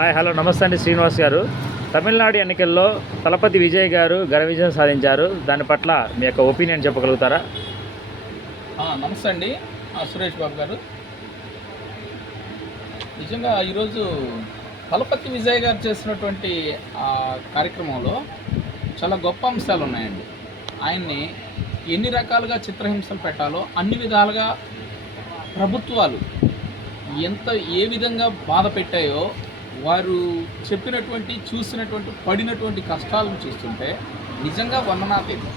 Hi hello నమస్తే అండి శ్రీనివాస్ గారు. తమిళనాడు ఎన్నికల్లో తలపతి విజయ్ గారు ఘన విజయం సాధించారు. దాని పట్ల మీ యొక్క ఒపీనియన్ చెప్పగలుగుతారా? నమస్తే అండి సురేష్ బాబు గారు. నిజంగా ఈరోజు తలపతి విజయ్ గారు చేసినటువంటి కార్యక్రమంలో చాలా గొప్ప అంశాలు ఉన్నాయండి. ఆయన్ని ఎన్ని రకాలుగా చిత్రహింసలు పెట్టాలో అన్ని విధాలుగా ప్రభుత్వాలు ఏ విధంగా బాధ పెట్టాయో వారు చెప్పినటువంటి చూసినటువంటి పడినటువంటి కష్టాలను చూస్తుంటే నిజంగా వందనాతీతం.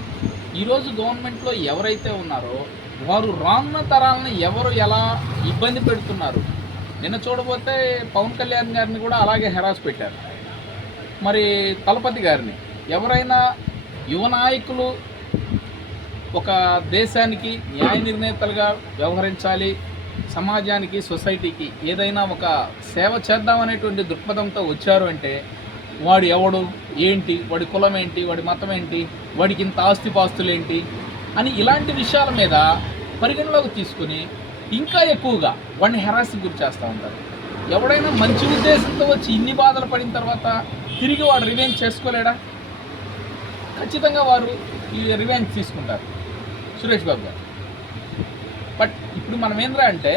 ఈరోజు గవర్నమెంట్లో ఎవరైతే ఉన్నారో వారు రానున్న తరాలను ఎవరు ఎలా ఇబ్బంది పెడుతున్నారు. నిన్న చూడబోతే పవన్ కళ్యాణ్ గారిని కూడా అలాగే హెరాస్ పెట్టారు. మరి తలపతి గారిని ఎవరైనా యువ నాయకులు ఒక దేశానికి న్యాయ నిర్ణేతలుగా వ్యవహరించాలి, సమాజానికి సొసైటీకి ఏదైనా ఒక సేవ చేద్దామనేటువంటి దృక్పథంతో వచ్చారు అంటే వాడు ఎవడు ఏంటి, వాడి కులం ఏంటి, వాడి మతం ఏంటి, వాడికి ఇంత ఆస్తిపాస్తులు ఏంటి అని ఇలాంటి విషయాల మీద పరిగణలోకి తీసుకుని ఇంకా ఎక్కువగా వాడిని హెరాస్కి గురి చేస్తూ ఉంటారు. ఎవడైనా మంచి ఉద్దేశంతో వచ్చి ఇన్ని బాధలు పడిన తర్వాత తిరిగి వాడు రివెంజ్ చేసుకోలేడా? ఖచ్చితంగా వారు ఈ రివెంజ్ తీసుకుంటారు సురేష్ బాబు గారు. బట్ ఇప్పుడు మనం ఏంద్రా అంటే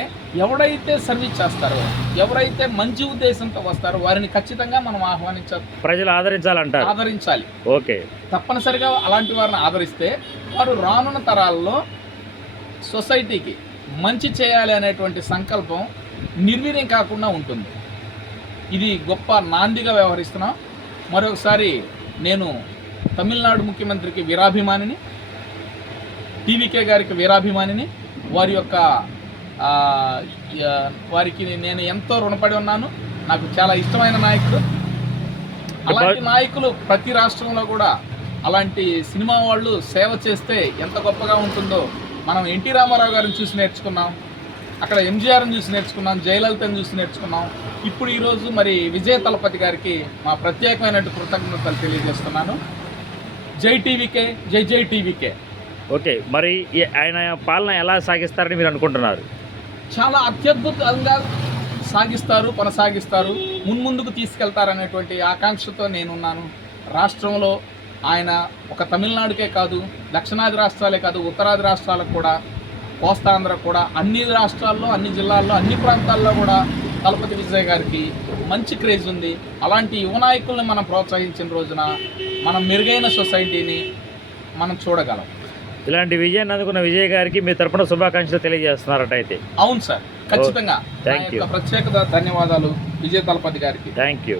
ఎవడైతే సర్వీస్ చేస్తారో, ఎవరైతే మంచి ఉద్దేశంతో వస్తారో వారిని ఖచ్చితంగా మనం ఆహ్వానించాలి, ప్రజలు ఆదరించాలి. ఓకే, తప్పనిసరిగా అలాంటి వారిని ఆదరిస్తే వారు రానున్న తరాల్లో సొసైటీకి మంచి చేయాలి అనేటువంటి సంకల్పం నిర్వీర్యం కాకుండా ఉంటుంది. ఇది గొప్ప నాందిగా వ్యవహరిస్తున్నాం. మరొకసారి నేను తమిళనాడు ముఖ్యమంత్రికి వీరాభిమానిని, టీవీకే గారికి వీరాభిమానిని. వారికి నేను ఎంతో రుణపడి ఉన్నాను. నాకు చాలా ఇష్టమైన నాయకుడు. అలాంటి నాయకులు ప్రతి రాష్ట్రంలో కూడా అలాంటి సినిమా వాళ్ళు సేవ చేస్తే ఎంత గొప్పగా ఉంటుందో మనం ఎన్టీ రామారావు గారిని చూసి నేర్చుకున్నాం, అక్కడ ఎంజీఆర్ని చూసి నేర్చుకున్నాం, జయలలితని చూసి నేర్చుకున్నాం. ఇప్పుడు ఈరోజు మరి విజయ తలపతి గారికి మా ప్రత్యేకమైన కృతజ్ఞతలు తెలియజేస్తున్నాను. జై టీవీకే, జై జై టీవీకే. ఓకే, మరి ఆయన పాలన ఎలా సాగిస్తారని మీరు అనుకుంటున్నారు? చాలా అత్యద్భుతంగా సాగిస్తారు, కొనసాగిస్తారు, మున్ముందుకు తీసుకెళ్తారనేటువంటి ఆకాంక్షతో నేనున్నాను. రాష్ట్రంలో ఆయన ఒక తమిళనాడుకే కాదు, దక్షిణాది రాష్ట్రాలే కాదు, ఉత్తరాది రాష్ట్రాలకు కూడా, కోస్తాంధ్ర కూడా, అన్ని రాష్ట్రాల్లో, అన్ని జిల్లాల్లో, అన్ని ప్రాంతాల్లో కూడా తలపతి విజయ్ గారికి మంచి క్రేజ్ ఉంది. అలాంటి యువ నాయకుల్ని మనం ప్రోత్సహించిన రోజున మనం మెరుగైన సొసైటీని మనం చూడగలం. ఇలాంటి విజయాన్ని అందుకున్న విజయ్ గారికి మీ తరపున శుభాకాంక్షలు తెలియజేస్తున్నారట అయితే? అవును సార్, ఖచ్చితంగా. Thank you. ప్రత్యేక ధన్యవాదాలు విజయ తలపతి గారికి. Thank you.